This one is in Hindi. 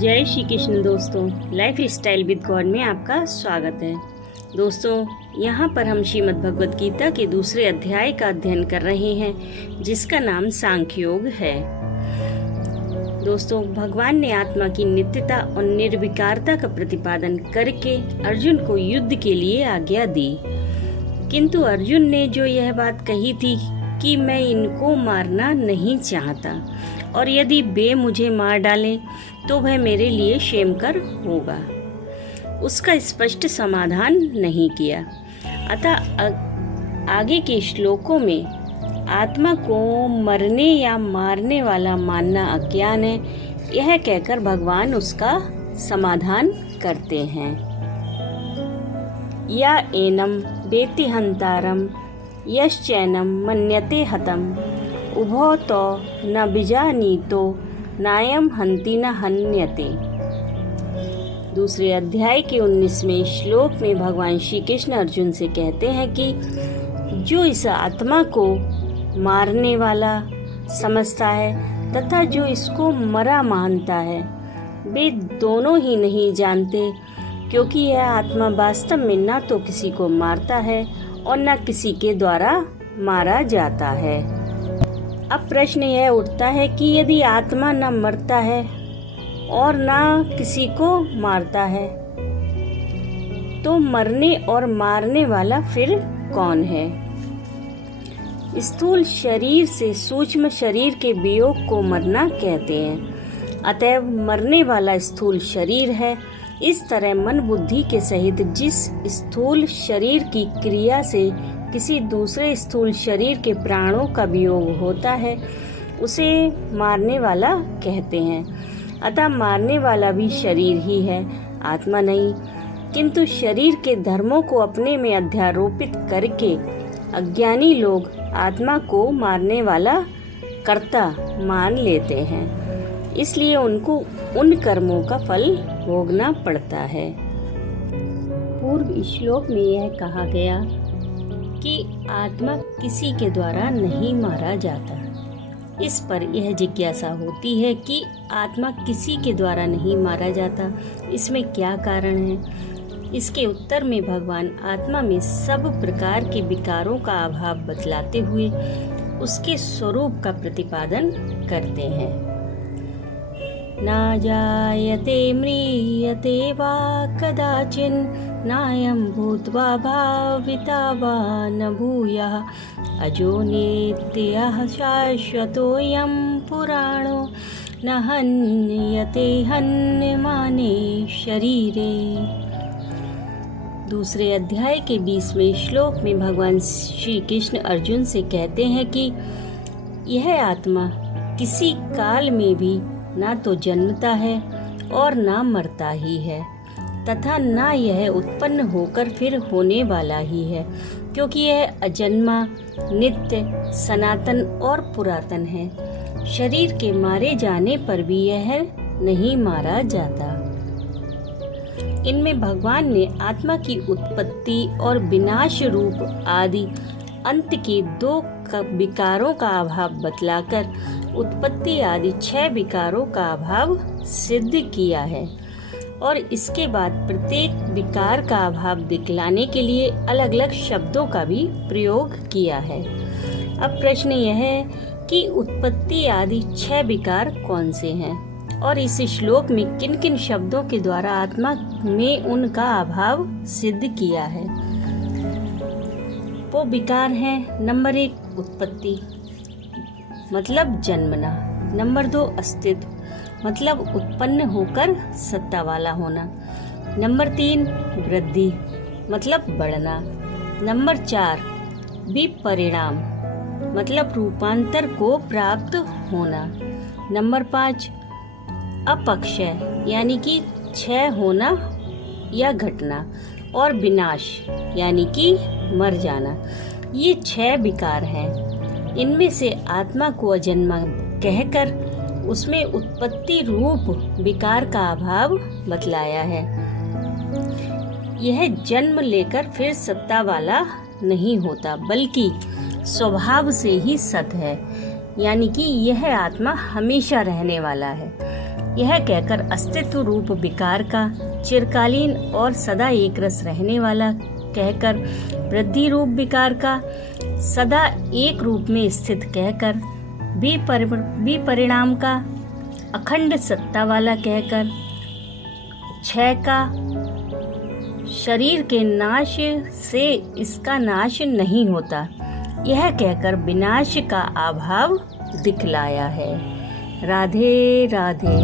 जय श्री कृष्ण दोस्तों, लाइफ स्टाइल विद गॉड में आपका स्वागत है। दोस्तों, यहाँ पर हम श्रीमद् भगवद गीता के दूसरे अध्याय का अध्ययन कर रहे हैं, जिसका नाम सांख्य योग है। दोस्तों, भगवान ने आत्मा की नित्यता और निर्विकारता का प्रतिपादन करके अर्जुन को युद्ध के लिए आज्ञा दी। किंतु अर्जुन ने जो यह बात कही थी कि मैं इनको मारना नहीं चाहता और यदि वे मुझे मार डालें तो वह मेरे लिए क्षेमकर होगा, उसका स्पष्ट समाधान नहीं किया। अतः आगे के श्लोकों में आत्मा को मरने या मारने वाला मानना अज्ञान है, यह कहकर भगवान उसका समाधान करते हैं। या एनम वेत्ति हंतारम यश्चैनम मन्यते हतम उभौ तो न बीजानीतो नायम हंति न हन्यते। दूसरे अध्याय के 19वें श्लोक में भगवान श्री कृष्ण अर्जुन से कहते हैं कि जो इस आत्मा को मारने वाला समझता है तथा जो इसको मरा मानता है, वे दोनों ही नहीं जानते, क्योंकि यह आत्मा वास्तव में न तो किसी को मारता है और न किसी के द्वारा मारा जाता है। अब प्रश्न यह उठता है कि यदि आत्मा न मरता है और न किसी को मारता है, तो मरने और मारने वाला फिर कौन है? स्थूल शरीर से सूक्ष्म शरीर के वियोग को मरना कहते हैं। अतएव मरने वाला स्थूल शरीर है। इस तरह मन बुद्धि के सहित जिस स्थूल शरीर की क्रिया से किसी दूसरे स्थूल शरीर के प्राणों का वियोग होता है, उसे मारने वाला कहते हैं। अतः मारने वाला भी शरीर ही है, आत्मा नहीं। किंतु शरीर के धर्मों को अपने में अध्यारोपित करके अज्ञानी लोग आत्मा को मारने वाला कर्ता मान लेते हैं, इसलिए उनको उन कर्मों का फल भोगना पड़ता है। पूर्व श्लोक में यह कहा गया कि आत्मा किसी के द्वारा नहीं मारा जाता। इस पर यह जिज्ञासा होती है कि आत्मा किसी के द्वारा नहीं मारा जाता, इसमें क्या कारण है? इसके उत्तर में भगवान आत्मा में सब प्रकार के विकारों का अभाव बतलाते हुए उसके स्वरूप का प्रतिपादन करते हैं। ना जायते म्रियते वा कदाचिन नायं भूत्वा भाविता वा न भूयः अजो नित्यः शाश्वतोऽयं पुराणो न हन्यते हन्यमाने शरीरे। दूसरे अध्याय के 20वें श्लोक में भगवान श्री कृष्ण अर्जुन से कहते हैं कि यह आत्मा किसी काल में भी ना तो जन्मता है और ना मरता ही है, तथा ना यह उत्पन्न होकर फिर होने वाला ही है, क्योंकि यह अजन्मा, नित्य, सनातन और पुरातन है। शरीर के मारे जाने पर भी यह नहीं मारा जाता। इनमें भगवान ने आत्मा की उत्पत्ति और विनाश रूप आदि अंत के 2 विकारों का अभाव बतलाकर उत्पत्ति आदि 6 विकारों का अभाव सिद्ध किया है और इसके बाद प्रत्येक विकार का अभाव दिखलाने के लिए अलग अलग शब्दों का भी प्रयोग किया है। अब प्रश्न यह है कि उत्पत्ति आदि 6 विकार कौन से हैं और इस श्लोक में किन किन शब्दों के द्वारा आत्मा में उनका अभाव सिद्ध किया है? वो विकार हैं, नंबर 1 उत्पत्ति मतलब जन्मना, नंबर 2 अस्तित्व मतलब उत्पन्न होकर सत्ता वाला होना, नंबर 3 वृद्धि मतलब बढ़ना, नंबर 4 विपरिणाम मतलब रूपांतर को प्राप्त होना, नंबर 5 अपक्षय यानी कि क्षय होना या घटना, और विनाश यानी कि मर जाना। ये 6 विकार हैं। इनमें से आत्मा को अजन्मा कहकर उसमें उत्पत्ति रूप विकार का अभाव बतलाया है। यह जन्म लेकर फिर सत्ता वाला नहीं होता, बल्कि स्वभाव से ही सत है, यानी कि यह आत्मा हमेशा रहने वाला है। यह कहकर अस्तित्व रूप विकार का, चिरकालीन और सदा एक रस रहने वाला कहकर वृद्धि रूप विकार का, सदा एक रूप में स्थित कहकर विपरिणाम का, अखंड सत्ता वाला कहकर क्षय का, शरीर के नाश से इसका नाश नहीं होता, यह कहकर विनाश का अभाव दिखलाया है। राधे राधे।